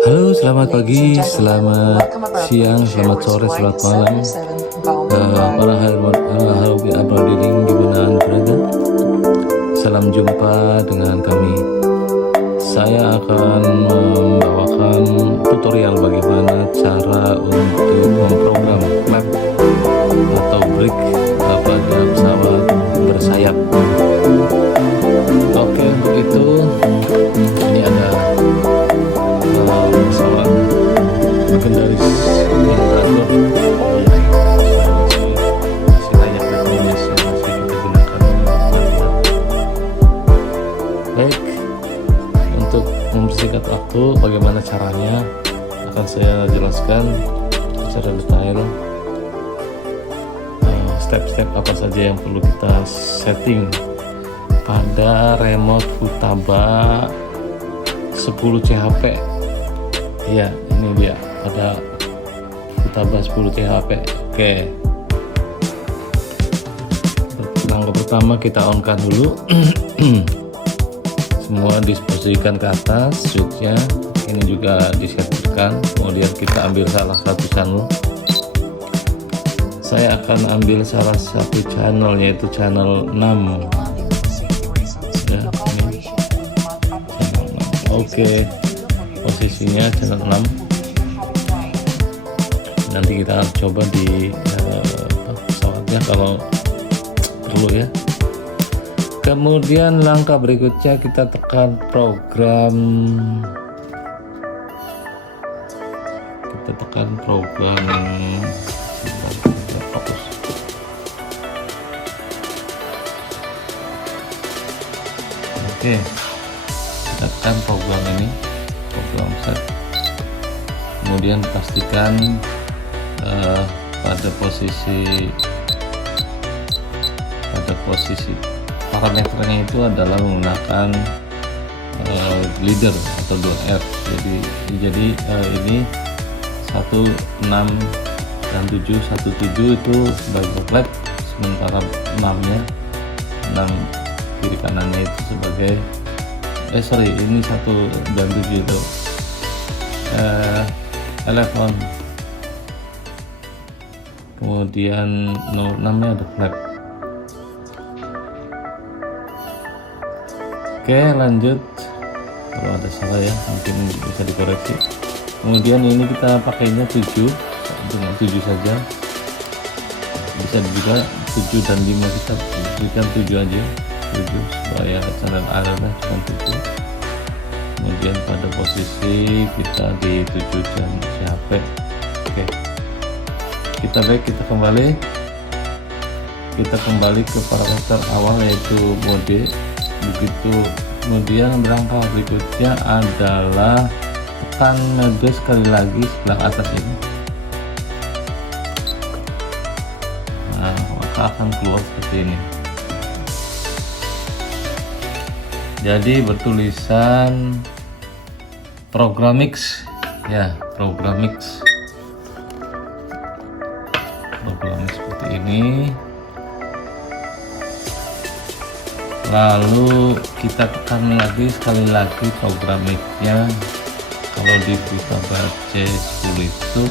Halo, selamat pagi, selamat siang, selamat sore, selamat malam. Para hadirin abadiring di mana Anda berada. Salam jumpa dengan kami. Saya akan membawakan tutorial bagaimana cara untuk memprogram flap atau brake pada pesawat bersayap. Oke, untuk itu ini ada pesawat legendaris yang beratur masih layak bertulis yang masih kita gunakan. Baik, untuk mempersingkat waktu bagaimana caranya akan saya jelaskan secara detail, step-step apa saja yang perlu kita setting pada remote Futaba 10 CHP. Ya, ini dia pada Futaba 10 CHP. Oke, langkah pertama kita on kan dulu. Semua disposisikan ke atas, switchnya ini juga disettingkan. Kemudian kita ambil salah satu channel. Saya akan ambil salah satu channel, yaitu channel 6 ya, ini. Oke, posisinya channel 6. Nanti kita coba di pesawatnya kalau perlu ya. Kemudian langkah berikutnya kita tekan program, fokus. Oke, kita tekan program ini, program set. Kemudian pastikan pada posisi parameternya itu adalah menggunakan leader atau .f. Jadi ini 16 dan 17 itu sebagai flag, sementara 6 kiri kanannya itu sebagai ini 1 dan 7 itu telepon. Kemudian 06 nya ada flag. Oke, lanjut. Kalau ada salah ya mungkin bisa dikoreksi. Kemudian ini kita pakainya 7, dengan 7 saja. Bisa juga 7 dan 5, kita berikan 7 aja, 7 supaya channel arahnya cuma 7. Kemudian pada posisi kita di 7 jam CHP. Oke, kita kembali ke parameter awal yaitu mode. Begitu, kemudian langkah berikutnya adalah tekan mode sekali lagi sebelah atas ini. Nah, maka akan keluar seperti ini. Jadi bertulisan Programmix ya, Programmix seperti ini. Lalu kita tekan sekali lagi Programmix-nya. Kalau di Futaba C10 itu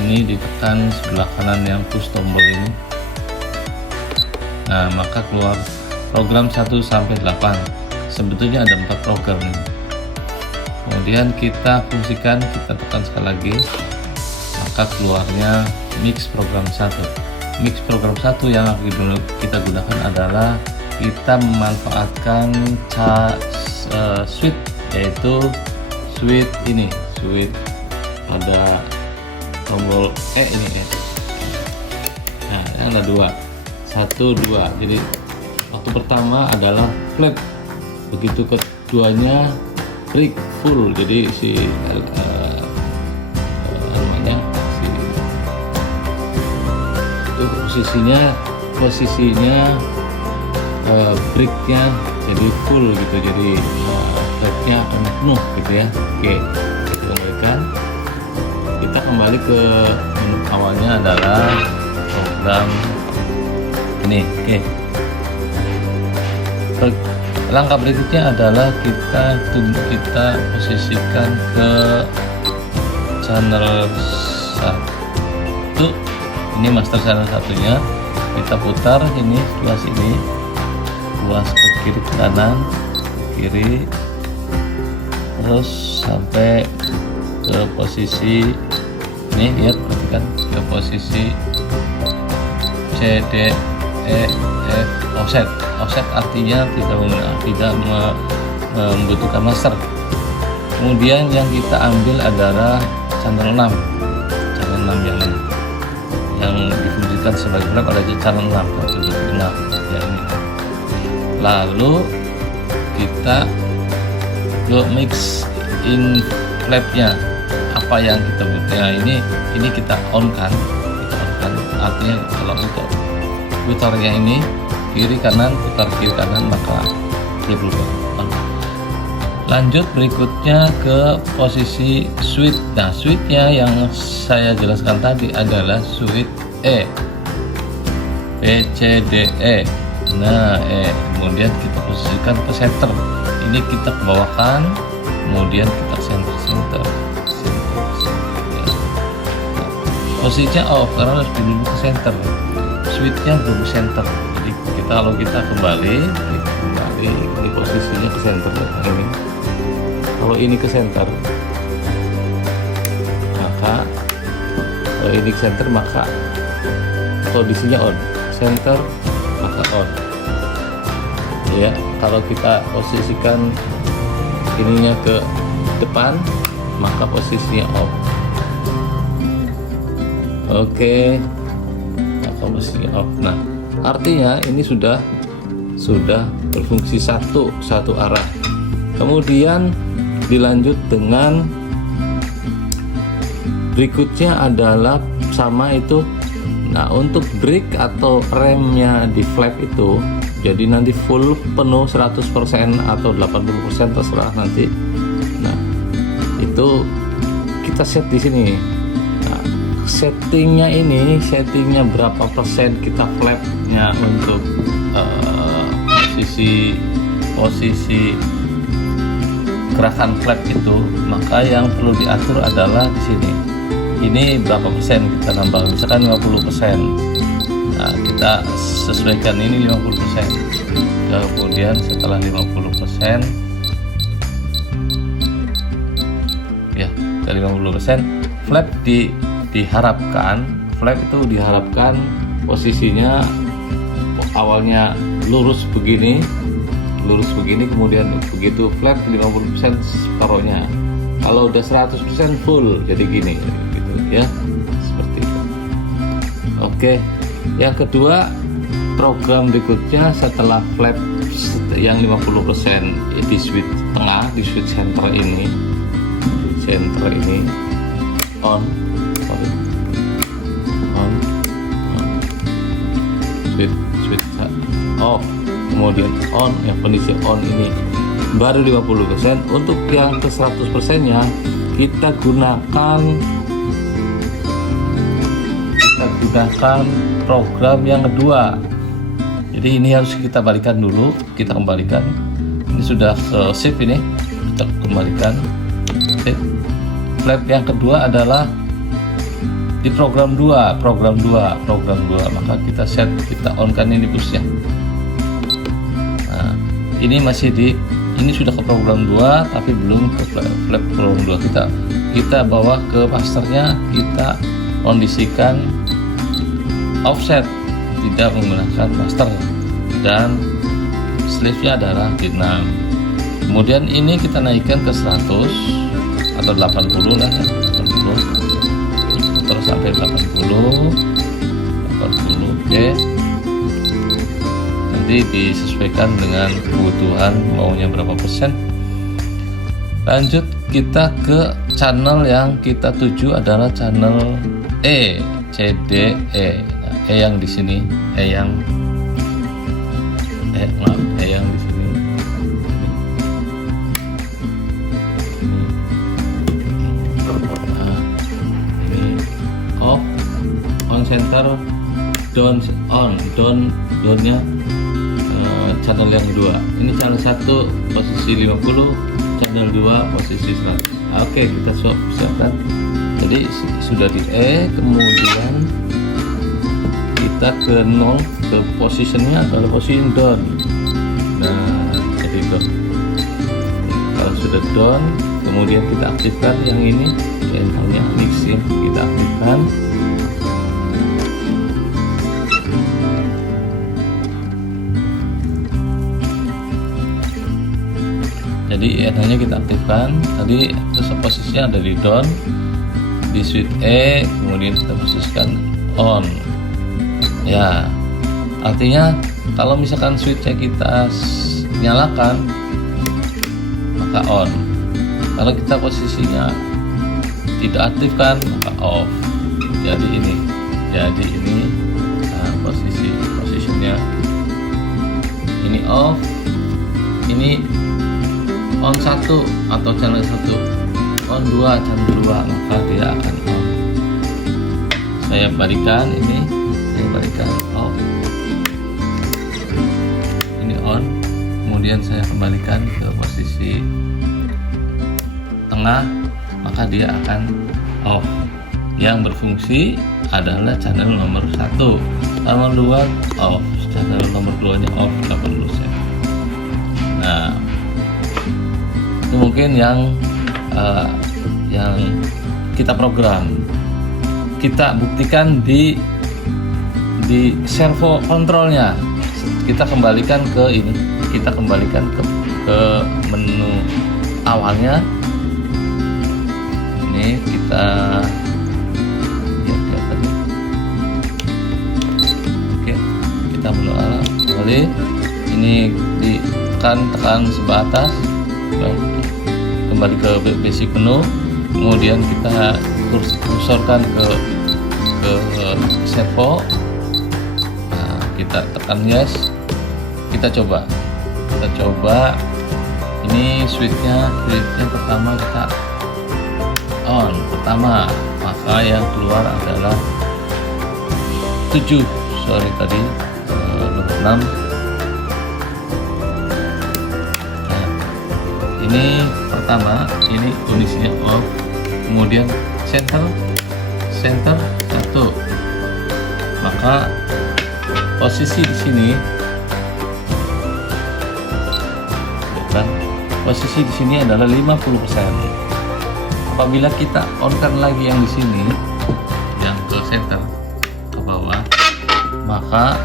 ini ditekan sebelah kanan yang push tombol ini. Nah, maka keluar program 1 sampai 8. Sebetulnya ada 4 program ini. Kemudian kita fungsikan, kita tekan sekali lagi, maka keluarnya mix program 1. Mix program 1 yang kita gunakan adalah kita memanfaatkan switch, yaitu switch ada tombol ini ya. Nah, ada 1, 2. Jadi waktu pertama adalah flag, begitu keduanya brake full. Jadi posisinya brake-nya jadi full gitu, jadi flagnya akan penuh gitu ya. Oke, kita kembalikan. Kita kembali ke menu awalnya adalah program ini. Oke, Langkah berikutnya adalah kita posisikan ke channel 1. Ini master channel satunya. Kita putar ini tuas ini, tuas ke kiri ke kanan, kiri, terus sampai ke posisi ini, lihat perhatikan ke posisi C D E F offset. Offset artinya tidak membutuhkan master. Kemudian yang kita ambil adalah channel 6. Channel 6 yang difungsikan sebagai flap ada di channel 6 ya ini. Lalu kita mix in flapnya, apa yang kita butuhkan. Ini kita on kan, artinya kalau untuk putarnya ini kiri kanan, putar kiri kanan, maka flap on. Lanjut berikutnya ke posisi switch. Nah, switchnya yang saya jelaskan tadi adalah switch E, B C D E. Nah, kemudian kita posisikan ke center. Ini kita bawakan, kemudian kita center. Posisinya off karena harus dulu ke center. Switchnya belum center. Jadi kalau kita kembali ini posisinya ke center ini. Kalau ini ke center, maka kondisinya on. Center maka on. Ya, kalau kita posisikan ininya ke depan, maka posisinya off. Oke, maka posisinya off. Nah, artinya ini sudah berfungsi satu arah. Kemudian dilanjut dengan berikutnya adalah sama itu. Nah, untuk brake atau remnya di flap itu, jadi nanti full penuh 100% atau 80% terserah nanti. Nah, itu kita set di sini. Nah, settingnya berapa persen kita flapnya untuk posisi gerakan flap itu, maka yang perlu diatur adalah di sini. Ini berapa persen kita nambah, misalkan 50%. Nah, kita sesuaikan ini 50%. Kemudian setelah 50%, ya, dari 50%, flap diharapkan posisinya awalnya lurus begini, kemudian begitu flap 50% separohnya. Kalau udah 100% full jadi gini gitu ya, seperti itu. Oke, yang kedua, program berikutnya setelah flap yang 50% di switch tengah, di switch center ini on, switch off, kemudian on, yang kondisi on ini baru 50%. Untuk yang ke 100% nya kita gunakan program yang kedua. Jadi ini harus kita balikan dulu, kita kembalikan. Ini sudah ke save, ini kita kembalikan. Flap yang kedua adalah di program 2, maka kita set, kita on kan ini busnya. Nah, ini sudah ke program 2 tapi belum ke flap program 2. Kita bawa ke masternya, kita kondisikan offset, tidak menggunakan master, dan sleeve-nya adalah di 6. Kemudian ini kita naikkan ke 100 atau 80 lah ya, 80 terus sampai 80. Oke, nanti disesuaikan dengan kebutuhan maunya berapa persen. Lanjut kita ke channel yang kita tuju adalah channel E, C D E. Nah, E yang di sini, E yang di sini. Nah, ini off, on center, downnya channel yang kedua. Ini channel 1 posisi 50, channel 2 posisi 100. Oke, kita siapkan. Jadi sudah di E, kemudian kita ke 0, ke positionnya adalah posisi down. Nah, jadi down. Kalau sudah down, kemudian kita aktifkan yang ini, enternya mix ya, kita aktifkan. Jadi enternya kita aktifkan. Tadi posisinya ada di down, di switch E, kemudian kita posisikan on. Ya, artinya kalau misalkan switchnya kita nyalakan maka on, kalau kita posisinya tidak aktifkan maka off. Jadi ini posisinya ini off, ini on 1 atau channel 1, on 2 channel 2, maka dia akan on. Saya balikan ini, saya balikan off, ini on, kemudian saya kembalikan ke posisi tengah, maka dia akan off. Yang berfungsi adalah channel nomor 1, channel 2 off, channel nomor 2 nya off 80%. Nah, itu mungkin yang kita program, kita buktikan di servo kontrolnya. Kita kembalikan ke ini, kita kembalikan ke menu awalnya. Ini kita lihat tadi. Oke, kita menu awal kembali. Ini tekan sebatas, kembali ke basic menu, kemudian kita kursorkan ke servo. Nah, kita tekan yes, kita coba ini switchnya pertama kita on pertama, maka yang keluar adalah 7, tadi nomor 6. Ini pertama, ini kondisinya off, kemudian center 1, maka posisi di sini, kan, posisi di sini adalah 50%. Apabila kita on-kan lagi yang di sini, yang ke center ke bawah, maka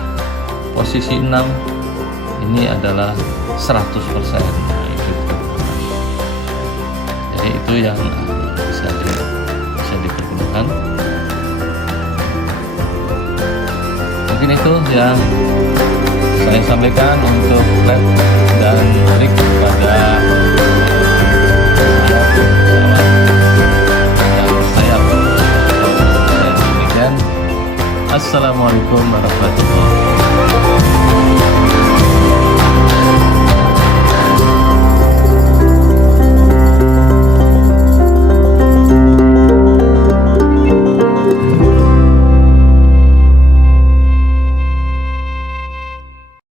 posisi 6 ini adalah 100%. Itu yang bisa dipergunakan. Mungkin itu yang saya sampaikan untuk lab dan trik pada saya demikian. Assalamualaikum warahmatullahi wabarakatuh.